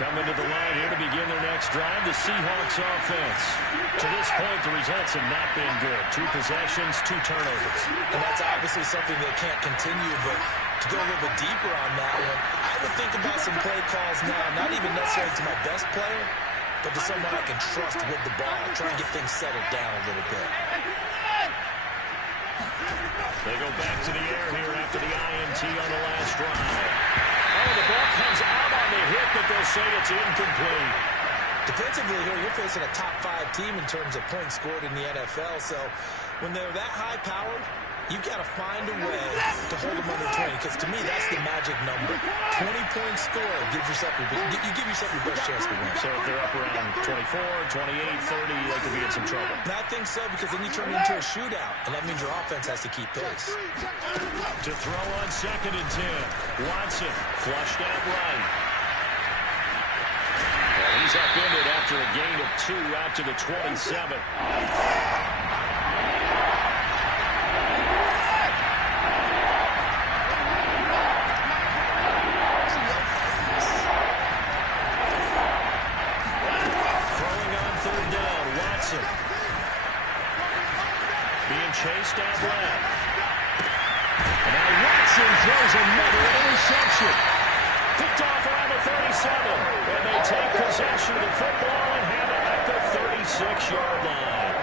Coming to the line here to begin their next drive, the Seahawks offense. To this point, the results have not been good. 2 possessions, 2 turnovers. And that's obviously something that can't continue, but to go a little bit deeper on that one, I would think about some play calls now, not even necessarily to my best player, but to someone I can trust with the ball, try and get things settled down a little bit. They go back to the air here after the INT on the last drive. Oh, the ball comes out on the hit, but they'll say it's incomplete. Defensively here, you're facing a top 5 team in terms of points scored in the NFL, so when they're that high-powered, you've got to find a way to hold them under 20, because to me, that's the magic number. 20 points scored gives yourself you give yourself your best chance to win. So if they're up around 24, 28, 30, they could be in some trouble. And I think so, because then you turn it into a shootout, and that means your offense has to keep pace. To throw on 2nd and 10. Watson flushed out right. Well, he's upended after a gain of 2 out to the 27. Being chased out left. And now Watson throws another interception. Picked off around the 37. And they take possession of the football and have it at the 36-yard line.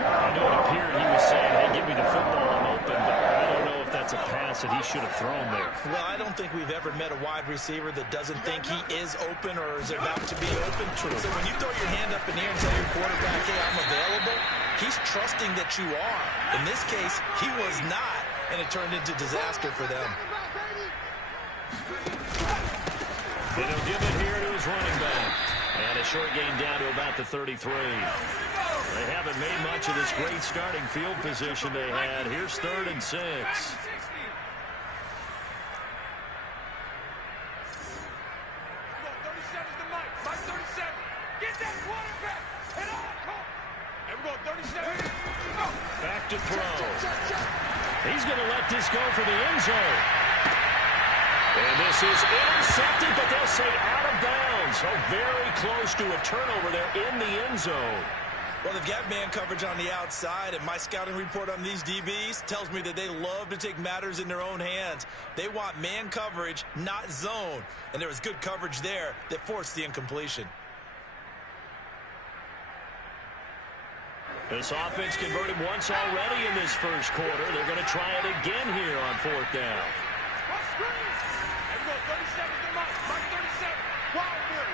I know it appeared he was saying, hey, give me the football, I'm open, but I don't know if that's a pass that he should have thrown there. Well, I don't think we've ever met a wide receiver that doesn't think he is open or is about to be open. True. So when you throw your hand up in the air and tell your quarterback, hey, I'm available, he's trusting that you are. In this case, he was not, and it turned into disaster for them. And he'll give it here to his running back. And a short gain down to about the 33. They haven't made much of this great starting field position they had. Here's 3rd and 6. 30 seconds to Mike. Mike 37. Get that quarterback. And we go 37. Back to throw. He's going to let this go for the end zone. And this is intercepted, but they'll say out of bounds. So very close to a turnover there in the end zone. Well, they've got man coverage on the outside, and my scouting report on these DBs tells me that they love to take matters in their own hands. They want man coverage, not zone. And there was good coverage there that forced the incompletion. This offense converted once already in this first quarter. They're going to try it again here on 4th down. What screen? And we go 30 seconds to Mike. Mike 37. Wildwood.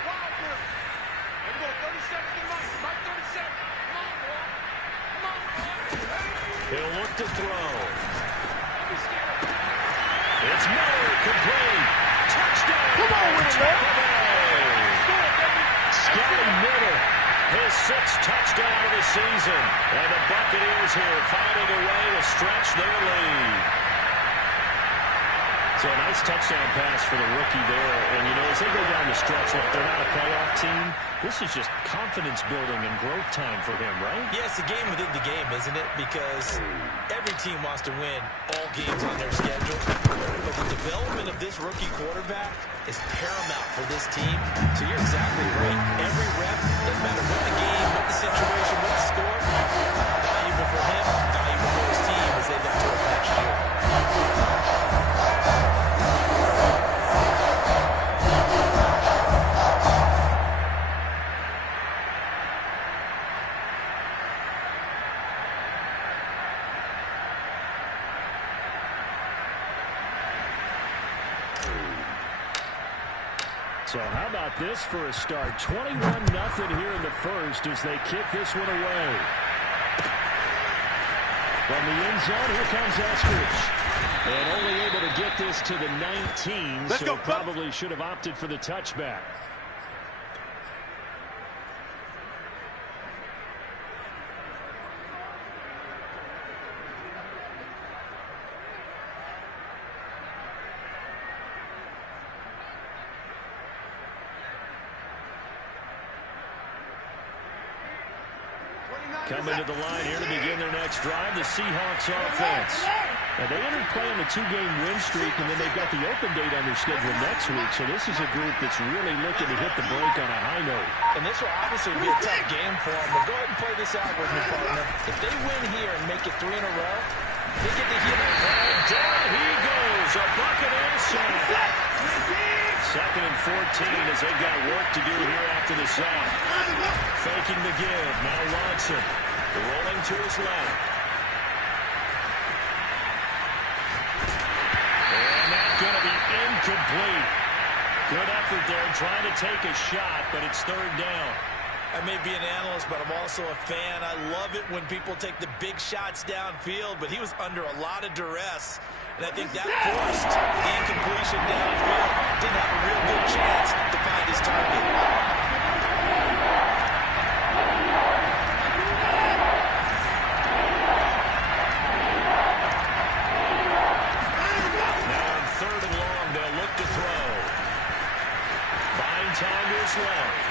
And we go 30 seconds to Mike. Mike 37. Come on, boy. Come on, boy. He'll look to throw. It's Miller, complete. Touchdown. Come on, Scotty Miller, his 6th touchdown of the season. And the Buccaneers here finding a way to stretch their lead. So a nice touchdown pass for the rookie there. And, you know, as they go down the stretch, look, they're not a playoff team. This is just confidence building and growth time for him, right? Yeah, it's a game within the game, isn't it? Because every team wants to win all games on their schedule. But the development of this rookie quarterback is paramount for this team. So you're exactly right. Every rep, doesn't matter what the game, what the situation, what the score, valuable for him, valuable for his team as they look toward next year. So how about this for a start? 21-0 here in the first as they kick this one away. From the end zone, here comes Eskridge. And only able to get this to the 19, so probably should have opted for the touchback. Coming to the line here to begin their next drive, the Seahawks offense. And they entered play on a 2-game win streak, and then they've got the open date on their schedule next week. So this is a group that's really looking to hit the break on a high note. And this will obviously be a tough game for them. But go ahead and play this out with me, partner. If they win here and make it 3 in a row, they get the heel. And down he goes. A bucket and a sack. 2nd and 14 as they've got work to do here after the sack. Faking the give. Now Watson rolling to his left. And that's going to be incomplete. Good effort there trying to take a shot, but it's 3rd down. I may be an analyst, but I'm also a fan. I love it when people take the big shots downfield, but he was under a lot of duress. And I think that forced the incompletion downfield. Didn't have a real good chance to find his target. Now on 3rd and long, they'll look to throw. Buying time to his left.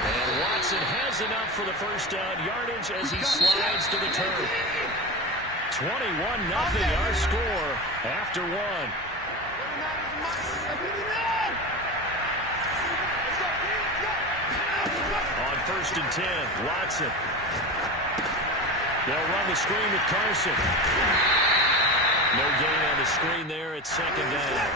And Watson has enough for the first down yardage as he slides to the turf. 21-0 our score after 1. On 1st and 10, Watson. They'll run the screen with Carson. No gain on the screen there. It's 2nd down.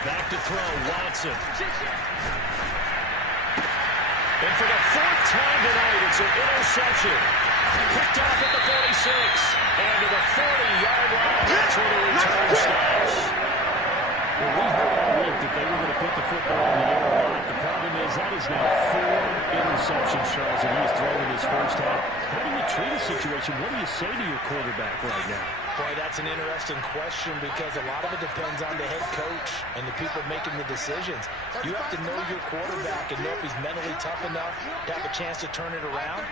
Back to throw, Watson. And for the 4th time tonight, it's an interception. Picked off at the 46. And to the 40-yard line, that's where the return stops. Well, we heard all week that they were going to put the football in the air a lot. The problem is that is now 4 interceptions, Charles, and he has thrown in his first half. How do you treat a situation? What do you say to your quarterback right now? Boy, that's an interesting question because a lot of it depends on the head coach and the people making the decisions. You have to know your quarterback and know if he's mentally tough enough to have a chance to turn it around.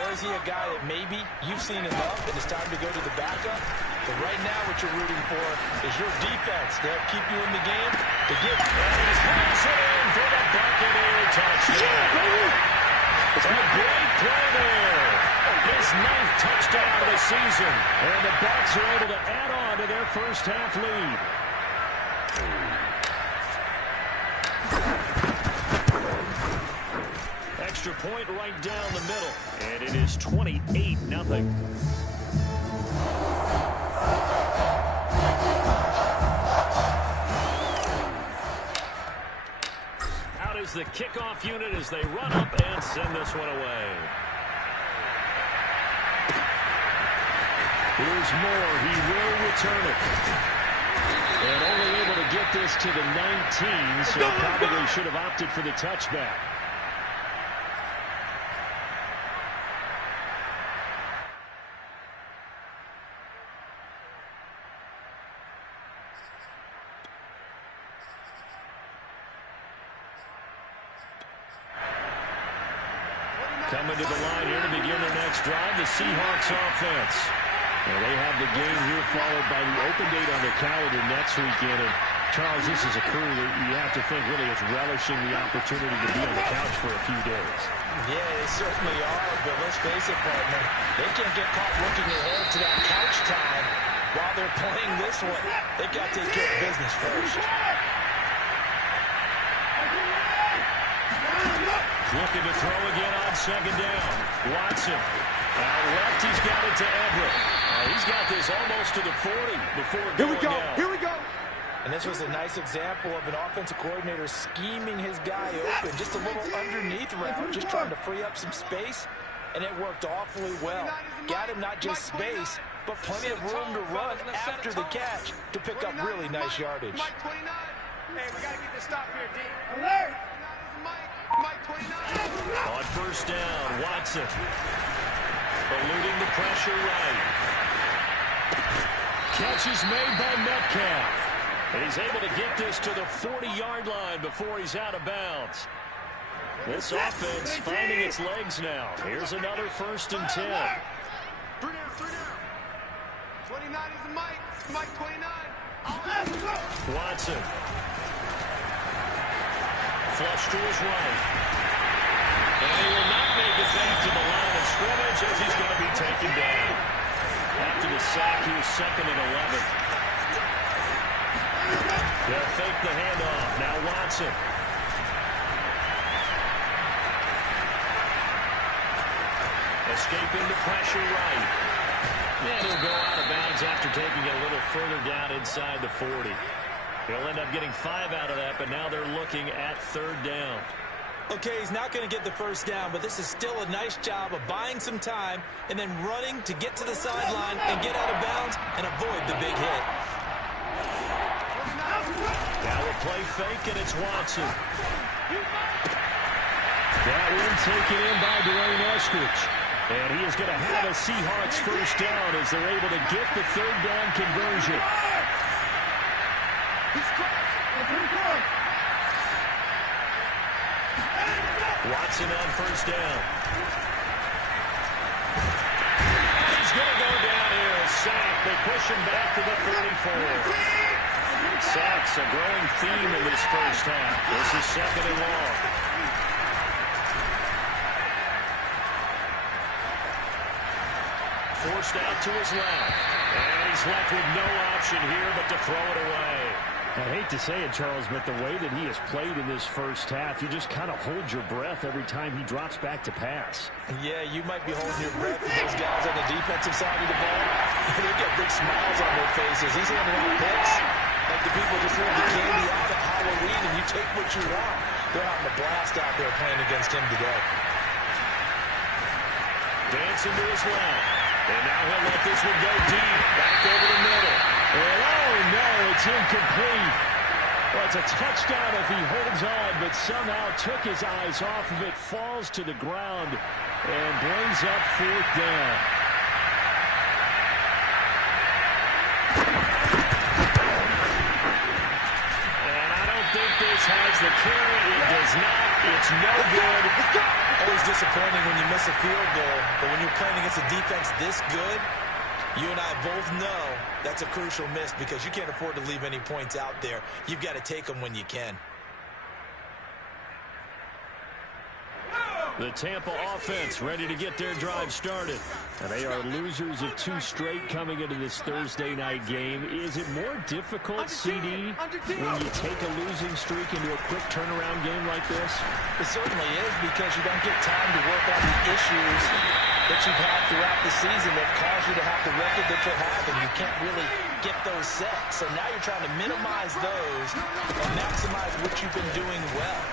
Or is he a guy that maybe you've seen enough and it's time to go to the backup? But right now what you're rooting for is your defense to help keep you in the game. To get he's passing in for the Buccaneer touchdown. A great play there. His 9th touchdown of the season. And the Bucs are able to add on to their first half lead. Extra point right down the middle. And it is 28-0. Out is the kickoff unit as they run up and send this one away. Here's Moore. He will return it. And only able to get this to the 19, so probably should have opted for the touchback. Coming to the line here to begin their next drive, the Seahawks offense. And they have the game here followed by the open date on their calendar next weekend. And Charles, this is a crew that you have to think really is relishing the opportunity to be on the couch for a few days. Yeah, they certainly are, but let's face it, partner. They can't get caught looking ahead to that couch time while they're playing this one. They've got to take care of business first. Looking to throw again on 2nd down. Watson. Out left, he's got it to Everett. He's got this almost to the 40 before going down. Here we go. And this was a nice example of an offensive coordinator scheming his guy open. Just a little underneath route, just trying to free up some space. And it worked awfully well. Got him not just space, but plenty of room to run after the catch to pick up really nice yardage. Mike 29. Hey, we got to get this stop here, D. Alert! Mike 29. On 1st down, Watson. Eluding the pressure right. Catch is made by Metcalf. And he's able to get this to the 40-yard line before he's out of bounds. This offense finding its legs now. Here's another 1st and 10. 3 down. 29 is the mic. Mike 29. Watson. Flush to his right. And he will not make it back to the line of scrimmage as he's going to be taken down. After the sack, he was second and 11. They'll fake the handoff. Now Watson. Escape into pressure right. And he'll go out of bounds after taking it a little further down inside the 40. He'll end up getting 5 out of that, but now they're looking at third down. Okay, he's not going to get the first down, but this is still a nice job of buying some time and then running to get to the sideline and get out of bounds and avoid the big hit. Now a play fake, and it's Watson. That one taken in by Dwayne Eskridge. And he is going to have a Seahawks first down as they're able to get the third down conversion. Watson on first down. He's going to go down here. A sack. They push him back to the 34. Sacks a growing theme in this first half. This is second and long. Forced out to his left. And he's left with no option here but to throw it away. I hate to say it, Charles, but the way that he has played in this first half, you just kind of hold your breath every time he drops back to pass. Yeah, you might be holding your breath with those guys on the defensive side of the ball. They get big smiles on their faces. He's handing out picks like the people just leave the candy out at Halloween and you take what you want. They're having a blast out there playing against him today. Dancing to his left. And now he'll let this one go deep. Back over the middle. And oh no, it's incomplete. Well, it's a touchdown if he holds on, but somehow took his eyes off of it, falls to the ground, and brings up fourth down. And I don't think this has the carry. It does not. It's no good. Always disappointing when you miss a field goal, but when you're playing against a defense this good, you and I both know that's a crucial miss because you can't afford to leave any points out there. You've got to take them when you can. The Tampa offense ready to get their drive started. And they are losers of 2 straight coming into this Thursday night game. Is it more difficult, CD, when you take a losing streak into a quick turnaround game like this? It certainly is because you don't get time to work on the issues that you've had throughout the season that caused you to have the record that you have, and you can't really get those set. So now you're trying to minimize those and maximize what you've been doing well.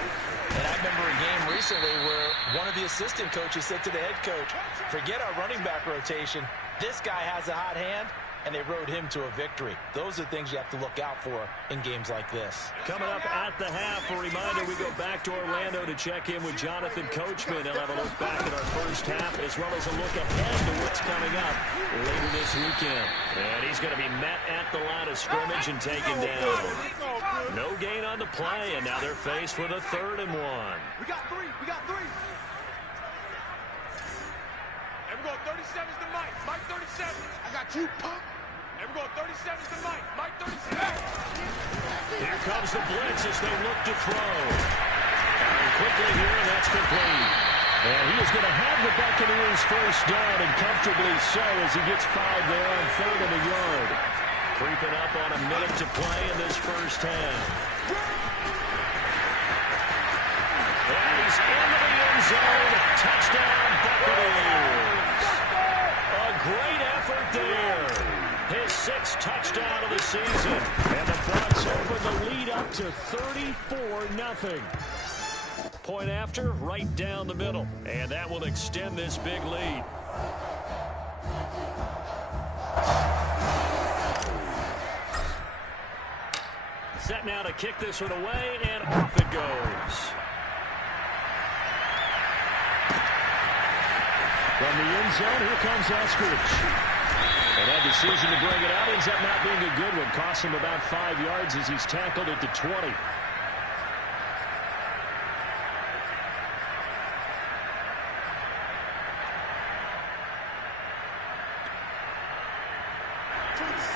And I remember a game recently where one of the assistant coaches said to the head coach, forget our running back rotation. This guy has a hot hand, and they rode him to a victory. Those are things you have to look out for in games like this. Coming up at the half, a reminder, we go back to Orlando to check in with Jonathan Coachman. He'll have a look back at our first half as well as a look ahead to what's coming up later this weekend. And he's going to be met at the line of scrimmage and taken down. No gain on the play, and now they're faced with a 3rd and 1. We got 3. We got 3. And we're going 37 is the mic. Mike 37. I got you, punk. And we're going 37 is the mic. Mike 37. Here comes the blitz as they look to throw. And quickly here, and that's complete. And he is going to have the Buccaneers first down, and comfortably so as he gets 5 there on 3rd and a yard. Creeping up on a minute to play in this first half. And he's into the end zone. Touchdown, Buccaneers. A great effort there. His 6th touchdown of the season. And the Bucs open the lead up to 34-0. Point after, right down the middle. And that will extend this big lead. Set now to kick this one away, and off it goes. From the end zone, here comes Eskridge. And that decision to bring it out ends up not being a good one. Costs him about 5 yards as he's tackled at the 20.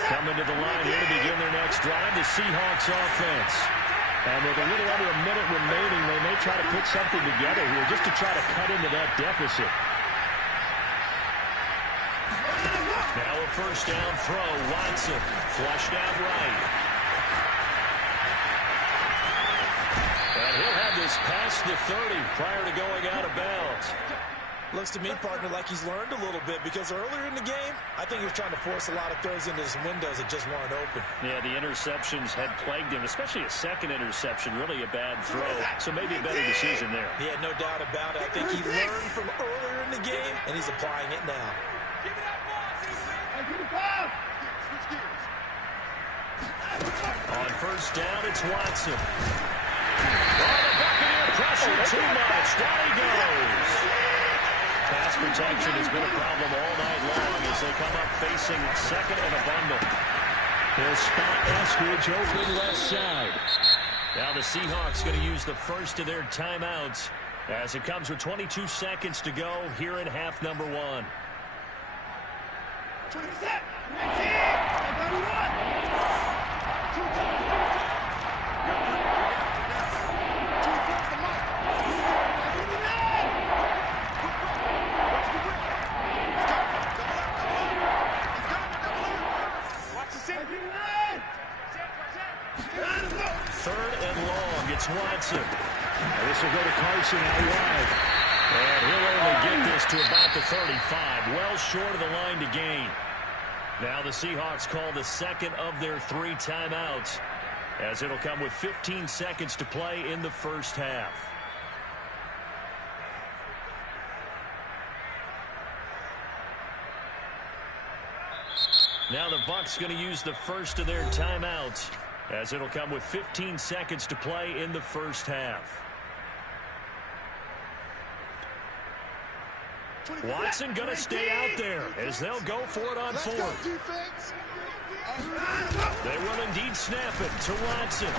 Coming to the line here to begin their next drive, the Seahawks offense. And with a little under a minute remaining, they may try to put something together here just to try to cut into that deficit. Now a first down throw. Watson flushed out right. And he'll have this past the 30 prior to going out of bounds. Looks to me, partner, like he's learned a little bit because earlier in the game, I think he was trying to force a lot of throws into his windows that just weren't open. Yeah, the interceptions had plagued him, especially a second interception, really a bad throw. So maybe a better decision there. Yeah, no doubt about it. I think he learned from earlier in the game, and he's applying it now. On first down, it's Watson. Oh, the Buccaneer pressure too much. Down he goes. Pass protection has been a problem all night long as they come up facing second and a bundle. They'll spot Eskridge open left side. Now the Seahawks going to use the first of their timeouts as it comes with 22 seconds to go here in half number 1. Third and long, it's Watson. And this will go to Carson out wide. And he'll only get this to about the 35, well short of the line to gain. Now the Seahawks call the second of their 3 timeouts, as it'll come with 15 seconds to play in the first half. Now the Bucs going to use the first of their timeouts, as it'll come with 15 seconds to play in the first half. Watson going to stay out there as they'll go for it on 4th. They will indeed snap it to Watson.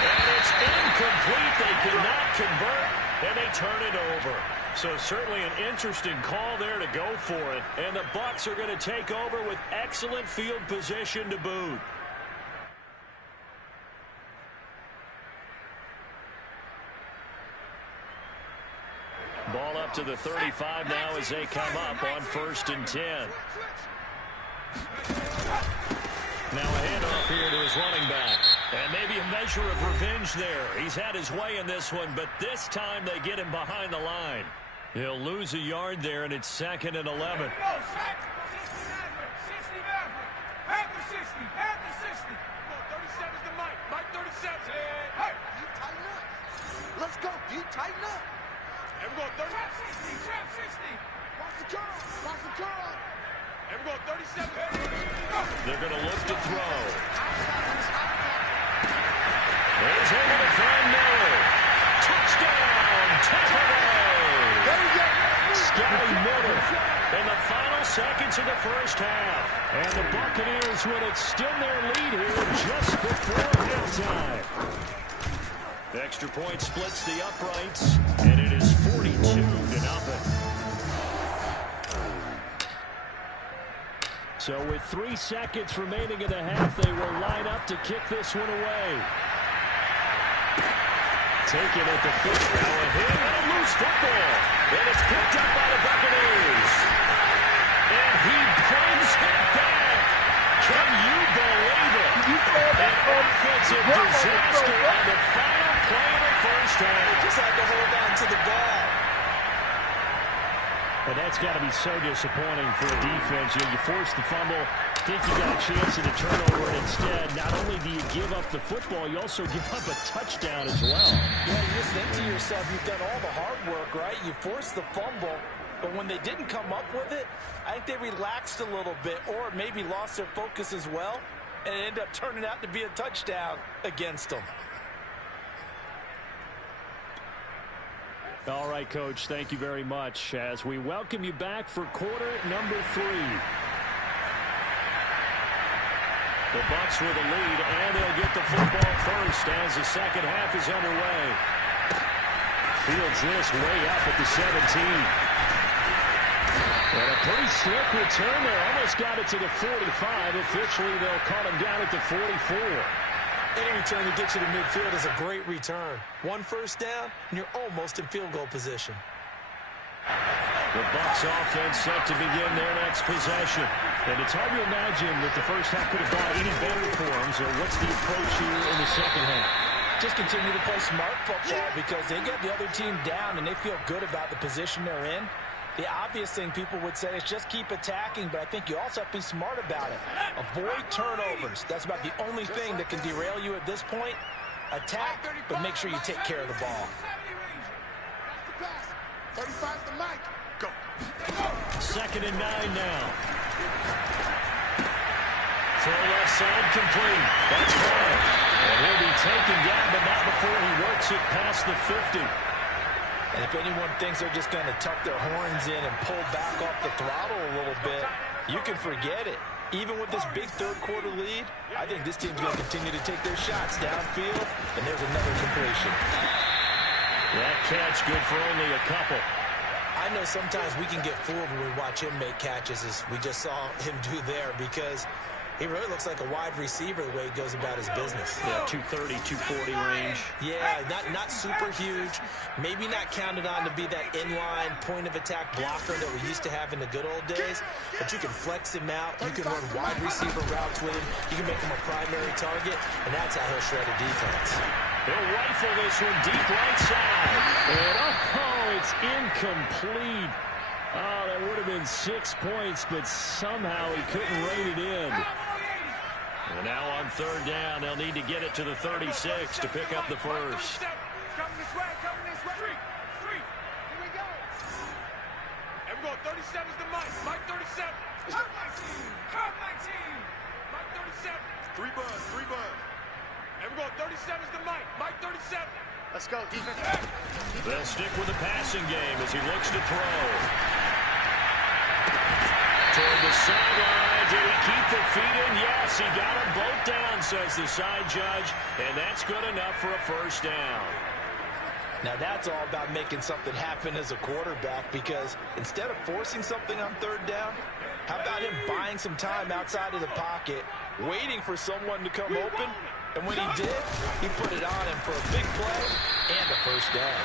And it's incomplete. They cannot convert, and they turn it over. So certainly an interesting call there to go for it. And the Bucs are going to take over with excellent field position to boot. Ball up to the 35 now as they come up on 1st and 10. Now a handoff here to his running back. And maybe a measure of revenge there. He's had his way in this one, but this time they get him behind the line. He'll lose a yard there, and it's 2nd and 11. Let's go, D. Tighten up. And we're going 30. Trap 60. Trap 60. Watch the curl. Watch the curl. And we're going 37. They're going to look to throw. He's able to find Miller. Touchdown, Tampa Bay. There we go. Scotty Miller in the final seconds of the first half. And the Buccaneers would extend their lead here just before halftime. The extra point splits the uprights, and it is 42-0. So with 3 seconds remaining in the half, they will line up to kick this one away. Taken at the 50. Now a hit and a loose football. And it's picked up by the Buccaneers. And he brings it back. Can you believe it? An offensive disaster on the final play of the first half. Just had to hold on to the ball. And that's got to be so disappointing for a defense. You force the fumble, think you got a chance at a turnover, and instead, not only do you give up the football, you also give up a touchdown as well. Yeah, you just think to yourself, you've done all the hard work, right? You forced the fumble, but when they didn't come up with it, I think they relaxed a little bit or maybe lost their focus as well, and it ended up turning out to be a touchdown against them. All right, Coach, thank you very much as we welcome you back for quarter number 3. The Bucs with a lead, and they'll get the football first as the second half is underway. Fields this way up at the 17. And a pretty slick return there. Almost got it to the 45. Officially, they'll call him down at the 44. Any return that gets you to midfield is a great return. 1 first down, and you're almost in field goal position. The Bucs offense set to begin their next possession. And it's hard to imagine that the first half could have gone any better for them. So what's the approach here in the second half? Just continue to play smart football because they get the other team down and they feel good about the position they're in. The obvious thing people would say is just keep attacking, but I think you also have to be smart about it. Avoid turnovers. That's about the only thing that can derail you at this point. Attack, but make sure you take care of the ball. 35 to Mike. Go. 2nd and 9 now. Throw left side complete. That's fine. And he'll be taken down, but not before he works it past the 50. And if anyone thinks they're just going to tuck their horns in and pull back off the throttle a little bit, you can forget it. Even with this big third-quarter lead, I think this team's going to continue to take their shots downfield, and there's another completion. That catch good for only a couple. I know sometimes we can get fooled when we watch him make catches, as we just saw him do there, because he really looks like a wide receiver the way he goes about his business. Yeah, 230, 240 range. Yeah, not super huge. Maybe not counted on to be that inline point-of-attack blocker that we used to have in the good old days. But you can flex him out. You can run wide receiver routes with him. You can make him a primary target, and that's how he'll shred a defense. They'll rifle this one deep right side. And, oh, it's incomplete. Oh, that would have been 6 points, but somehow he couldn't rein it in. And now on 3rd down, they'll need to get it to the 36 to pick up the first. Coming this way, coming this way. Three. Here we go. And we go 37's the Mike. Mike 37. Come my team. Come my team. Mike 37. 3 buzz. And we go 37's the Mike. Mike 37. Let's go, defense. They'll stick with the passing game as he looks to throw. Toward the sideline. Did he keep the feet in? Yes, he got them both down, says the side judge. And that's good enough for a first down. Now that's all about making something happen as a quarterback, because instead of forcing something on 3rd down, how about him buying some time outside of the pocket, waiting for someone to come open? And when he did, he put it on him for a big play and a first down.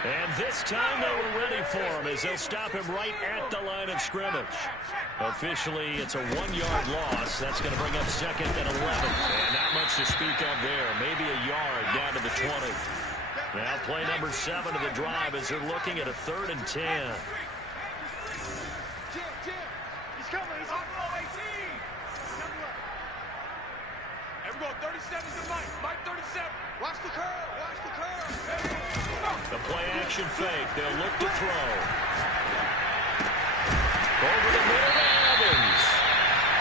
And this time they were ready for him as they'll stop him right at the line of scrimmage. Officially, it's a 1-yard loss. That's going to bring up 2nd and 11. And not much to speak of there. Maybe a yard down to the 20. Now play number 7 of the drive as they're looking at a 3rd and 10. Jim. He's coming. He's on 18. And we go 37's the Mike. Mike 37. Watch the curve. The play action fake. They'll look to throw. Over the middle to Evans.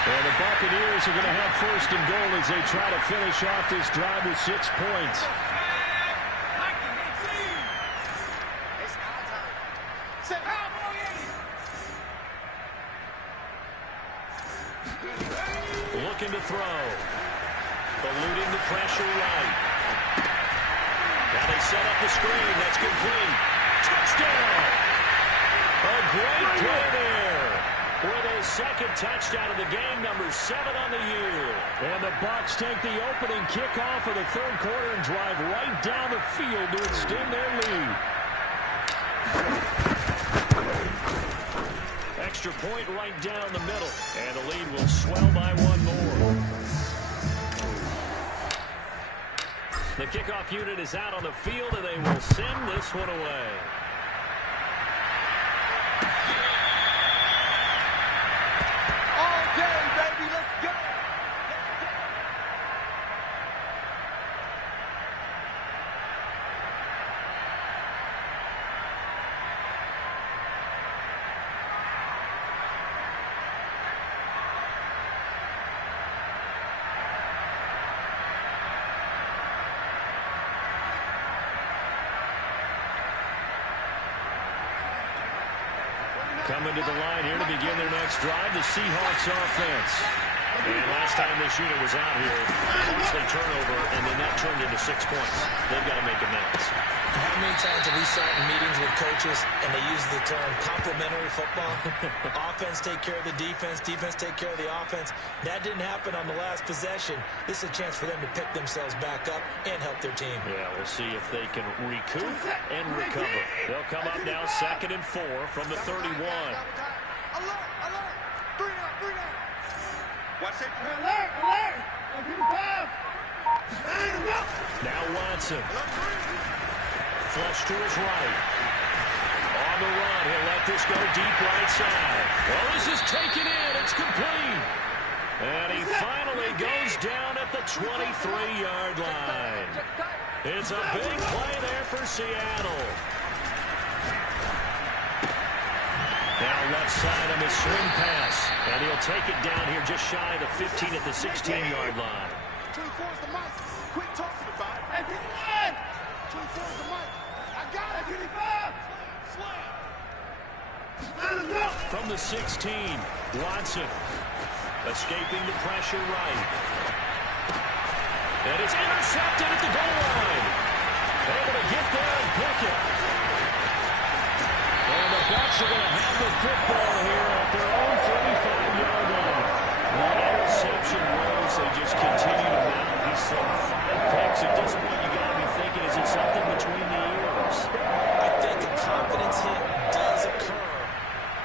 And the Buccaneers are going to have 1st and goal as they try to finish off this drive with 6 points. Looking to throw. Eluding the pressure right. Now they set up the screen. That's complete. Touchdown! A great play there. With his 2nd touchdown of the game, number 7 on the year. And the Bucs take the opening kickoff of the 3rd quarter and drive right down the field to extend their lead. Extra point right down the middle. And the lead will swell by 1 more. The kickoff unit is out on the field, and they will send this one away. All day, baby. Let's go. Coming to the line here to begin their next drive, the Seahawks offense. And last time this unit was out here, costly turnover, and then that turned into 6 points. They've got to make amends. How many times have we sat in meetings with coaches and they use the term complementary football. Offense take care of the defense, defense take care of the offense. That didn't happen on the last possession. This is a chance for them to pick themselves back up and help their team. Yeah, we'll see if they can recoup and recover. They'll come up now 2nd and 4 from the 31. Alert, alert. 3 down. Watch it. Alert. Now Watson. Flush to his right. On the run, he'll let this go deep right side. Well, this is taken in. It's complete. And he finally goes down at the 23-yard line. It's a big play there for Seattle. Now left side on the swing pass. And he'll take it down here just shy of the 15 at the 16-yard line. 24's the mic. Quick toss to the 5. Hey, 24's the mic. I got it. 25. Slam. From the 16, Watson escaping the pressure right. And it's intercepted at the goal line. Able to get there and pick it. And the Bucs are going to have the football here at their own 35-yard line. The interception rolls, they just continue to mount. He's thrown 5 picks. At this point, you got to be thinking, is it something between the ears? I think a confidence hit does occur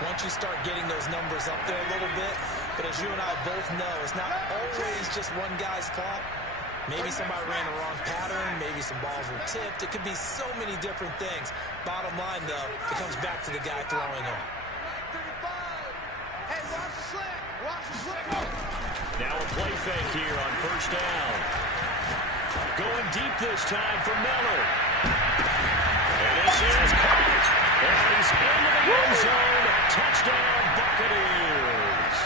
once you start getting those numbers up there a little bit. But as you and I both know, it's not always just one guy's fault. Maybe somebody ran the wrong pattern. Maybe some balls were tipped. It could be so many different things. Bottom line, though, it comes back to the guy throwing it. 35. Hey, watch the slam. Watch the slam. Now a play fake here on first down. Going deep this time for Miller. And this is caught. And he's into the end zone. Touchdown, Buccaneers.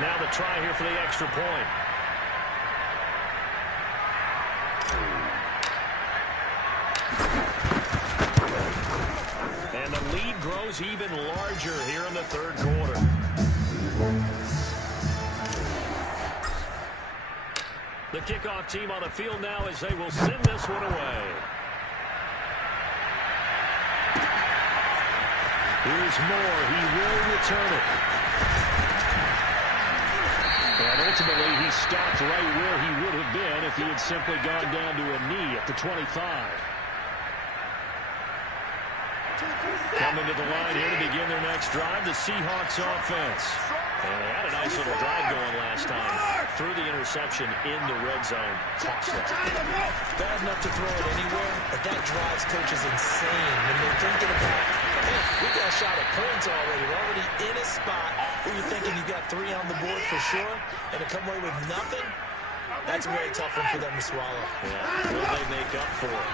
Now the try here for the extra point. And the lead grows even larger here in the third quarter. The kickoff team on the field now as they will send this one away. Here's Moore. He will return it. And ultimately, he stopped right where he would have been if he had simply gone down to a knee at the 25. Coming to the line here to begin their next drive, the Seahawks offense. And they had a nice little drive going last time. Threw the interception in the red zone. Bad enough to throw it anywhere, but that drives coaches insane when they're thinking about, hey, we got a shot at points already. We're already in a spot where you're thinking you got 3 on the board for sure, and to come away with nothing, that's a very tough one for them to swallow. Yeah, will they make up for it?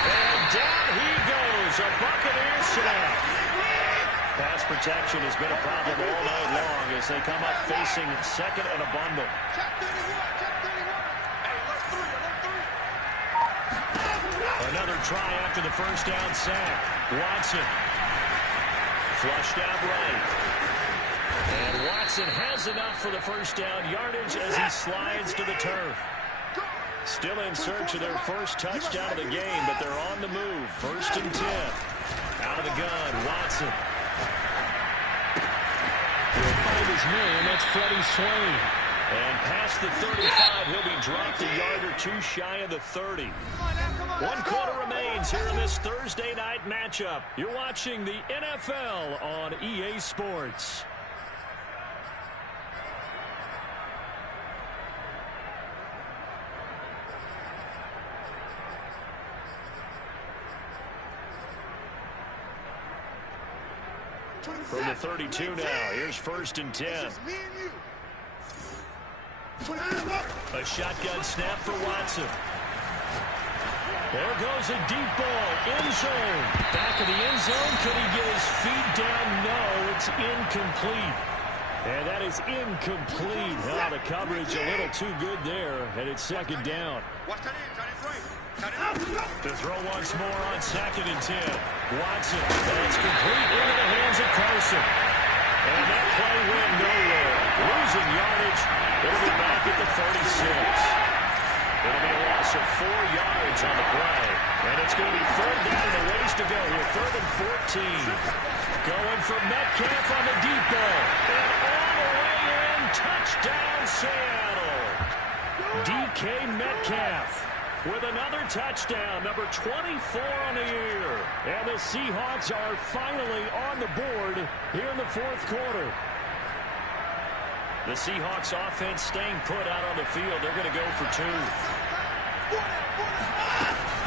And down he goes, a Buccaneer sack. Pass protection has been a problem all night long as they come up facing second and a bundle. Check 31. Hey, alert 3. Another try after the first down sack. Watson flushed out right. And Watson has enough for the first down yardage as he slides to the turf. Still in search of their first touchdown of the game, but they're on the move. 1st and 10. Out of the gun, Watson. He'll find his man. That's Freddie Swain. And past the 35, he'll be dropped a yard or 2 shy of the 30. 1 quarter remains here in this Thursday night matchup. You're watching the NFL on EA Sports. From the 32 now, here's 1st and 10. A shotgun snap for Watson. There goes a deep ball, end zone. Back of the end zone, could he get his feet down? No, it's incomplete. And that is incomplete. The coverage a little too good there, and it's 2nd down. To throw once more on 2nd and 10. Watson, that's complete into the hands of Carson. And that play went nowhere. Losing yardage. It'll be back at the 36. It'll be a loss of third down and a ways to go here. 3rd and 14. Going for Metcalf on the deep ball. And all the way in. Touchdown, Seattle. DK Metcalf with another touchdown, number 24 on the year. And the Seahawks are finally on the board here in the 4th quarter. The Seahawks offense staying put out on the field. They're going to go for 2.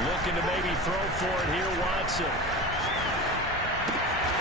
Looking to maybe throw for it here, Watson.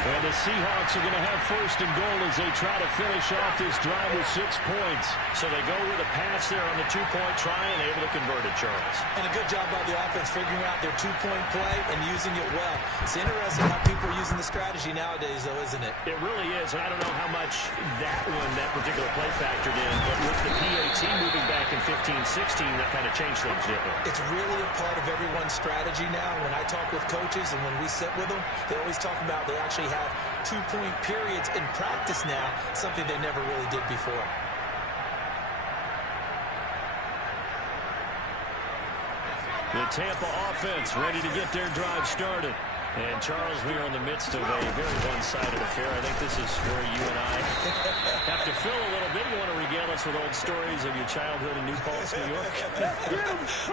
And the Seahawks are going to have 1st and goal as they try to finish off this drive with 6 points. So they go with a pass there on the 2-point try and able to convert it, Charles. And a good job by the offense figuring out their 2-point play and using it well. It's interesting how people are using the strategy nowadays, though, isn't it? It really is. And I don't know how much that particular play factored in, but with the PAT moving back in 15-16, that kind of changed things, didn't it? It's really a part of everyone's strategy now. When I talk with coaches and when we sit with them, they always talk about they actually have 2-point periods in practice now, something they never really did before. The Tampa offense ready to get their drive started. And, Charles, we are in the midst of a very one-sided affair. I think this is where you and I have to fill a little bit. You want to regale us with old stories of your childhood in New Paltz, New York? I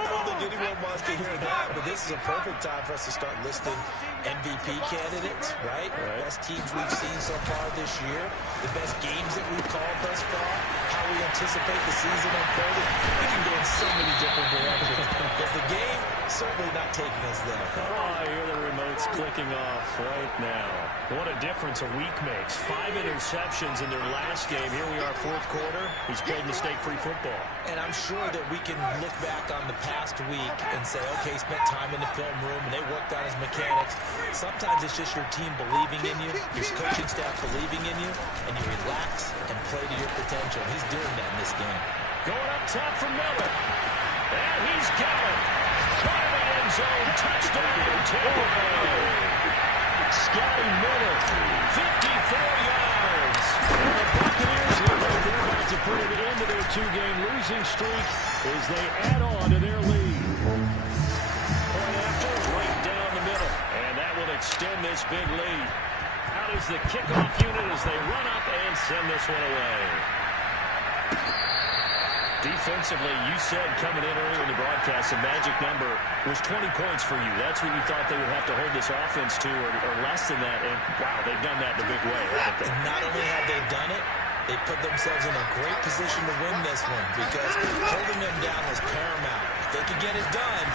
don't think anyone wants to hear that, but this is a perfect time for us to start listing MVP candidates, right? Best teams we've seen so far this year, the best games that we've called thus far, how we anticipate the season unfolding. We can go in so many different directions because the game certainly not taking us there. Oh, I hear the remote's clicking off right now. What a difference a week makes. 5 interceptions in their last game. Here we are, 4th quarter. He's played mistake-free football. And I'm sure that we can look back on the past week and say, okay, he spent time in the film room and they worked on his mechanics. Sometimes it's just your team believing in you, your coaching staff believing in you, and you relax and play to your potential. He's doing that in this game. Going up top for Miller. And he's got it. Caught in the end zone. Touchdown, Tampa Bay. Scotty Miller, 54 yards. And the Buccaneers look like they're about to put it into their 2-game losing streak as they add on to their lead. Point after, right down the middle. And that will extend this big lead. Out is the kickoff unit as they run up and send this one away. Defensively, you said coming in earlier in the broadcast, the magic number was 20 points for you. That's what you thought they would have to hold this offense to, or less than that. And, wow, they've done that in a big way, haven't they? And not only have they done it, they put themselves in a great position to win this one because holding them down was paramount. If they could get it done,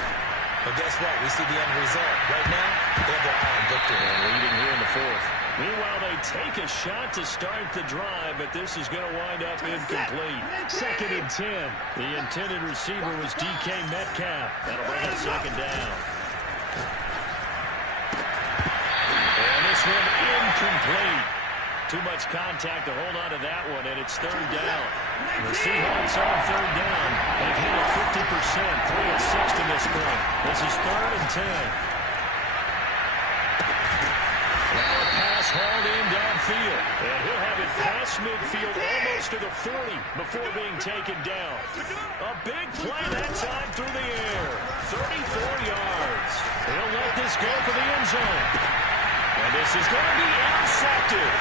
well, guess what? We see the end result. Right now, they have their eye on victory. And leading here in the 4th. Meanwhile, they take a shot to start the drive, but this is going to wind up incomplete. 2nd and 10. The intended receiver was DK Metcalf. That'll bring up 2nd down. And this one incomplete. Too much contact to hold on to that one, and it's 3rd down. The Seahawks on 3rd down. They've hit it 50%, 3 of 6 to this point. This is 3rd and 10. Hauled in downfield, and he'll have it past midfield almost to the 40 before being taken down. A big play that time through the air. 34 yards. He'll let this go for the end zone. And this is going to be intercepted.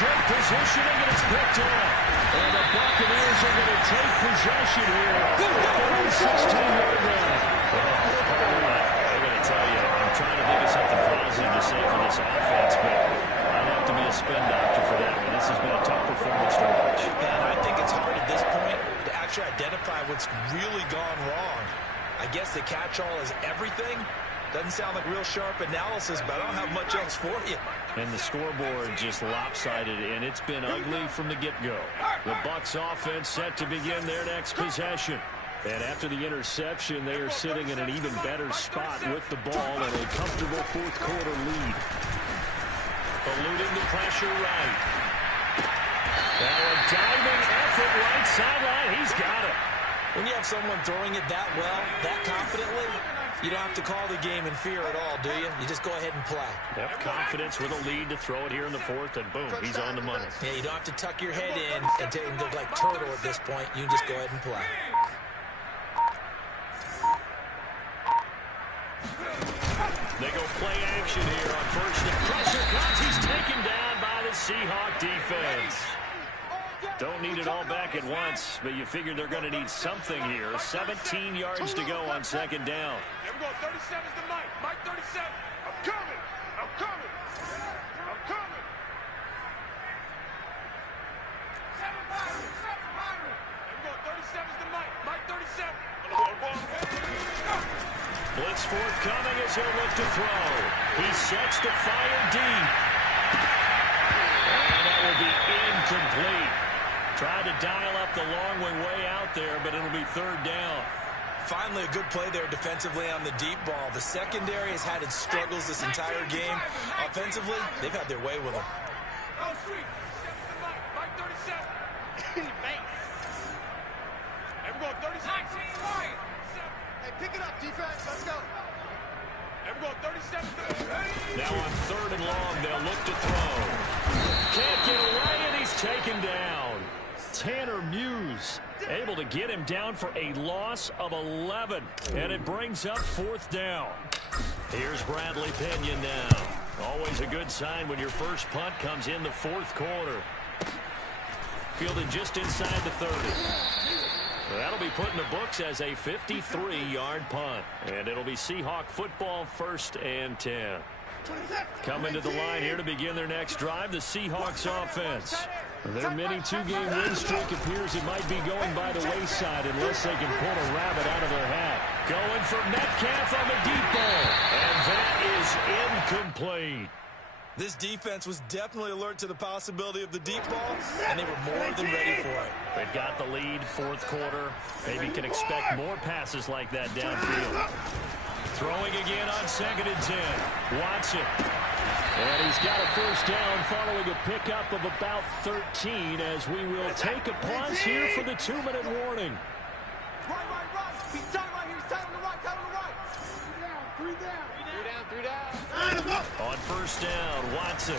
Good positioning, and it's picked off. And the Buccaneers are going to take possession here at the 16-yard line. I'm going to tell you, I'm trying to think of something positive to say for this offense, but I'd have to be a spin doctor for that one. This has been a tough performance to watch. And I think it's hard at this point to actually identify what's really gone wrong. I guess the catch-all is everything. Doesn't sound like real sharp analysis, but I don't have much else for you. And the scoreboard just lopsided, and it's been ugly from the get-go. The Bucs offense set to begin their next possession. And after the interception, they are sitting in an even better spot with the ball and a comfortable 4th quarter lead. Eluding the pressure right. Now a diving effort right sideline. He's got it. When you have someone throwing it that well, that confidently, you don't have to call the game in fear at all, do you? You just go ahead and play. Yep, confidence with a lead to throw it here in the 4th, and boom, he's on the money. Yeah, you don't have to tuck your head in and go like turtle at this point. You can just go ahead and play. They action here on first. The pressure comes. He's taken down by the Seahawk defense. Don't need it all back at once, but you figure they're going to need something here. 17 yards to go on second down. Here we go. 37 is the Mike. Mike 37. I'm coming. I'm coming. I'm coming. 7-5. Here we go. 37 is the Mike. Mike 37. Blitz forthcoming as he'll look to throw. He sets to fire deep. And that will be incomplete. Tried to dial up the long way out there, but it'll be third down. Finally, a good play there defensively on the deep ball. The secondary has had its struggles this entire game. Offensively, they've had their way with them. Oh, sweet. Mike 37. Here we go. 36. Hey, pick it up, defense. Let's go. Here we go. 37. Now on third and long, they'll look to throw. Can't get away, and he's taken down. Tanner Muse able to get him down for a loss of 11. And it brings up fourth down. Here's Bradley Pinion now. Always a good sign when your first punt comes in the fourth quarter. Fielded just inside the 30. That'll be put in the books as a 53-yard punt. And it'll be Seahawk football, 1st and 10. Coming to the line here to begin their next drive, the Seahawks offense. Their mini two-game win streak appears it might be going by the wayside unless they can pull a rabbit out of their hat. Going for Metcalf on the deep ball. And that is incomplete. This defense was definitely alert to the possibility of the deep ball, and they were more than ready for it. They've got the lead, fourth quarter. Maybe can expect more passes like that downfield. Throwing again on 2nd and 10. Watson. And he's got a first down following a pickup of about 13 as we will take a pause here for the 2-minute warning. Right. He's tight right here. He's tight on the right. Tight on the right. Three down. On first down, Watson.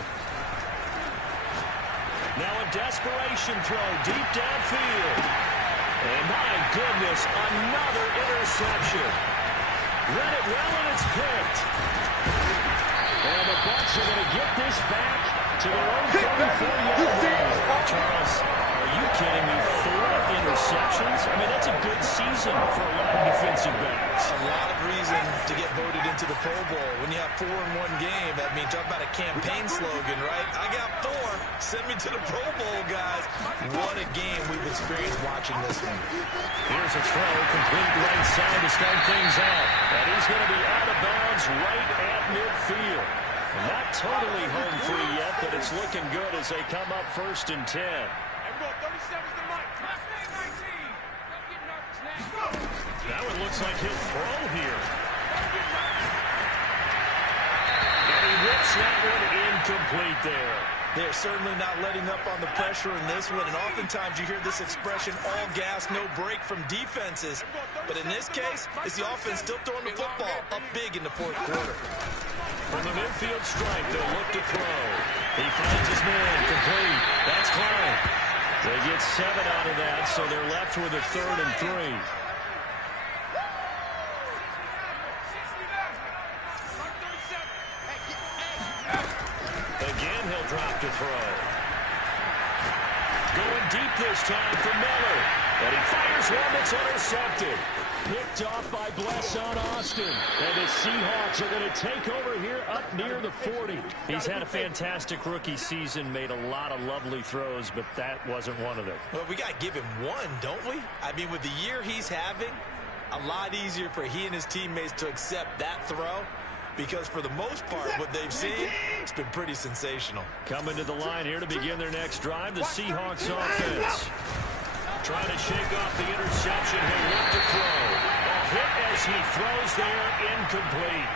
Now a desperation throw deep downfield. And my goodness, another interception. Read it well, and it's picked. And the Bucs are going to get this back to their own 44-yard line. Charles, are you kidding me? 4 interceptions? I mean, that's a good season for a lot of defensive backs. A lot of reason to get voted into the Pro Bowl. When you have 4 in one game, I mean, talk about a campaign slogan, right? I got 4. Send me to the Pro Bowl, guys. What a game we've experienced watching this one. Here's a throw, complete right side to start things out. And he's going to be out of bounds right at midfield. Not totally home free yet, but it's looking good as they come up 1st and 10. That one looks like he'll throw here. And he whips that one incomplete there. They're certainly not letting up on the pressure in this one, and oftentimes you hear this expression, all gas, no break from defenses. But in this case, it's the offense still throwing the football up big in the fourth quarter. From the midfield stripe, they'll look to throw. He finds his man, complete. That's Klein. They get 7 out of that, so they're left with a 3rd and 3. Again, he'll drop to throw. Going deep this time for Miller. And he fires one that's intercepted. Picked off by Blesson Austin. And the Seahawks are going to take over here up near the 40. He's had a fantastic rookie season, made a lot of lovely throws, but that wasn't one of them. Well, we got to give him one, don't we? I mean, with the year he's having, a lot easier for he and his teammates to accept that throw. Because for the most part, what they've seen, it's been pretty sensational. Coming to the line here to begin their next drive, the Seahawks offense. Trying to shake off the interception. He'll look to throw. A hit as he throws there, incomplete.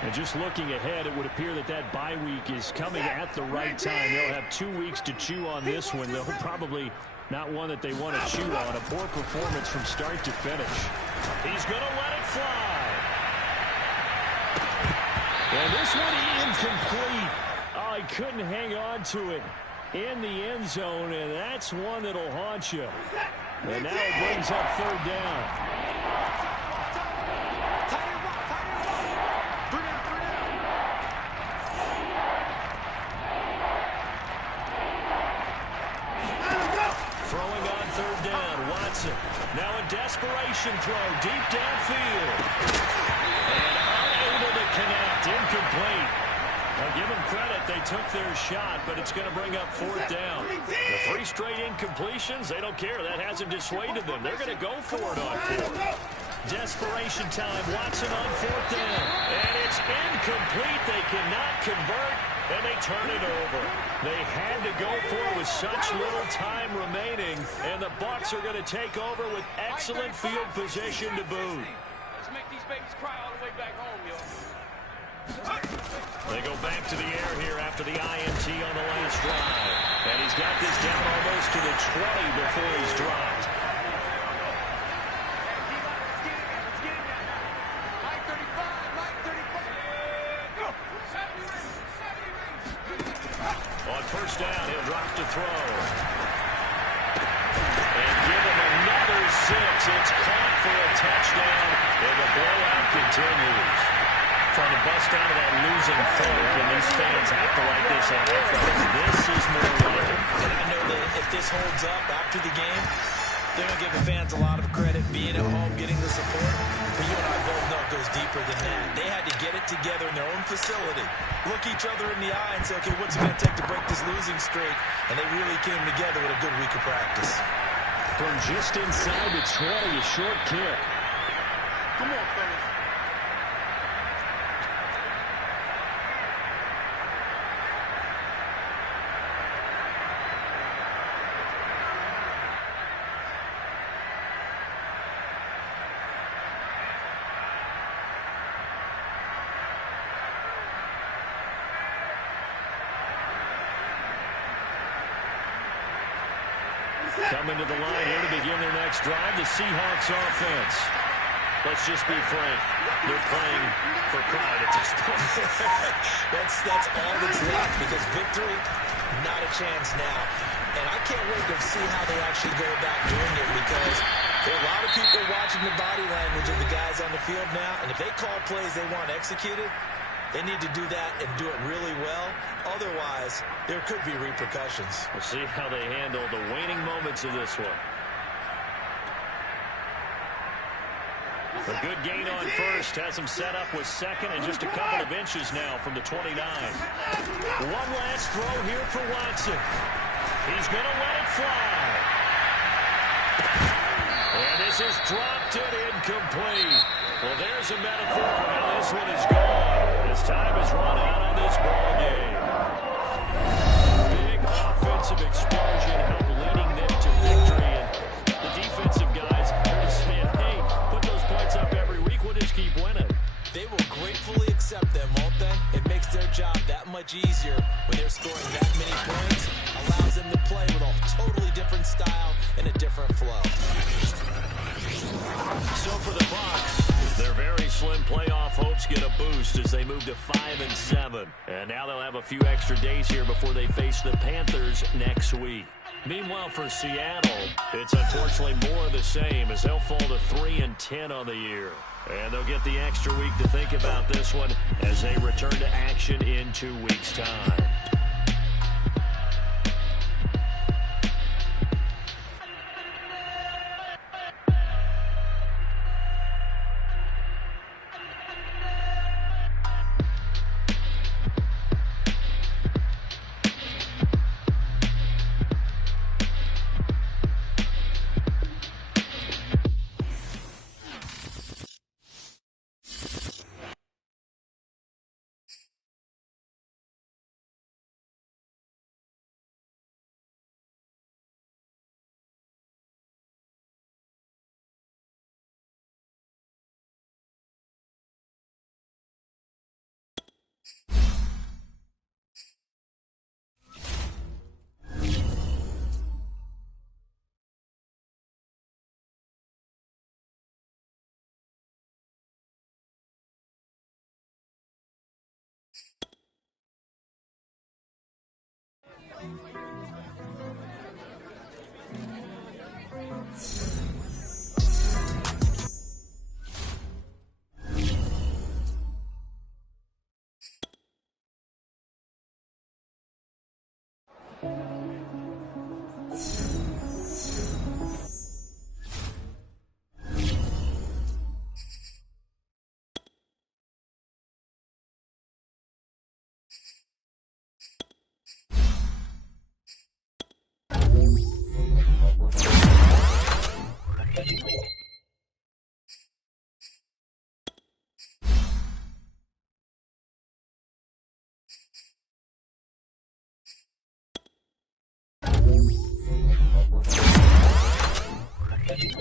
And just looking ahead, it would appear that that bye week is coming at the right time. They'll have 2 weeks to chew on this one. They'll probably not one that they want to chew on. A poor performance from start to finish. He's going to let it fly. And this one incomplete. Oh, he couldn't hang on to it in the end zone, and that's one that'll haunt you. And now it brings up 3rd down. desperation throw deep downfield. And unable to connect. Incomplete. Now, give them credit. They took their shot, but it's going to bring up fourth down. The 3 straight incompletions, they don't care. That hasn't dissuaded them. They're going to go for it on fourth. Desperation time. Watson on fourth down. And it's incomplete. They cannot convert, and they turn it over. They had to go for it with such little time remaining, and the Bucs are going to take over with excellent field position to boot. Let's make these babies cry all the way back home, yo. They go back to the air here after the INT on the last drive. And he's got this down almost to the 20 before he's dropped. On first down, he'll drop to throw. And give him another 6. It's caught for a touchdown, and the blowout continues. Trying to bust out of that losing funk, and these fans have to like this offense. This is more like it. And I know that if this holds up after the game, they're going to give the fans a lot of credit being at home, getting the support. But you and I both know it goes deeper than that. They had to get it together in their own facility, look each other in the eye and say, okay, what's it going to take to break this losing streak? And they really came together with a good week of practice. From just inside the 20, a short kick. Come on, fellas. Coming to the line here to begin their next drive, the Seahawks offense. Let's just be frank. They're playing for pride at this point. That's all that's left, because victory, not a chance now. And I can't wait to see how they actually go about doing it, because there are a lot of people watching the body language of the guys on the field now, and if they call plays they want executed, they need to do that and do it really well. Otherwise, there could be repercussions. We'll see how they handle the waning moments of this one. A good gain on first has him set up with second and just a couple of inches now from the 29. One last throw here for Watson. He's going to let it fly. And this is dropped and incomplete. Well, there's a metaphor for how this one is gone. His time has run out on this ball game. Big offensive explosion helped leading them to victory. And the defensive guys are saying, hey, put those points up every week. We'll just keep winning. They will gratefully accept them, won't they? It makes their job that much easier when they're scoring that many points. Allows them to play with a totally different style and a different flow. So for the Bucs, their very slim playoff hopes get a boost as they move to 5-7. And now they'll have a few extra days here before they face the Panthers next week. Meanwhile, for Seattle, it's unfortunately more of the same as they'll fall to 3-10 on the year. And they'll get the extra week to think about this one as they return to action in 2 weeks' time. Thank you.